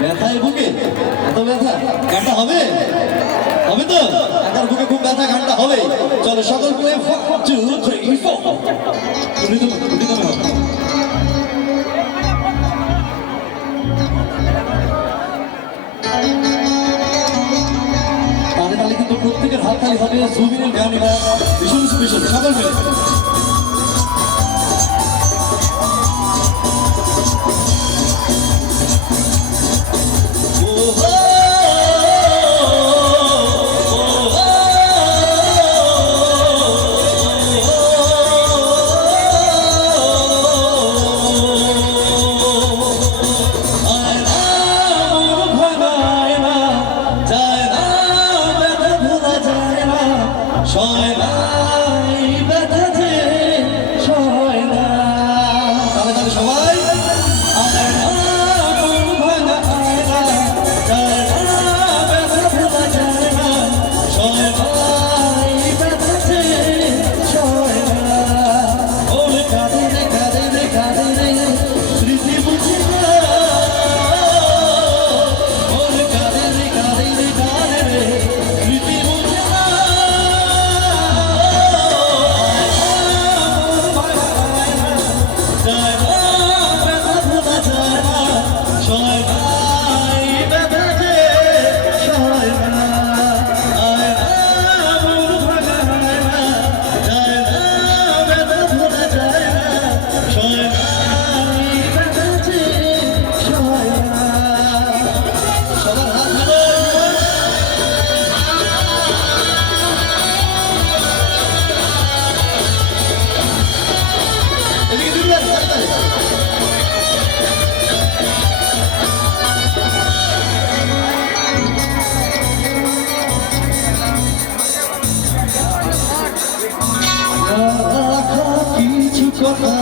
ব্যথায় বুকে এত ব্যথা গানটা হবে হবে তো একার বুকে খুব ব্যথা গানটা হবে চলো সকল করে 1 2 3 4 তুমি তো তাহলে কিন্তু প্রত্যেকের হাততালি হবে জুবিনের গান এটা ভীষণ স্পেশাল সকল মিলে কিছু কথা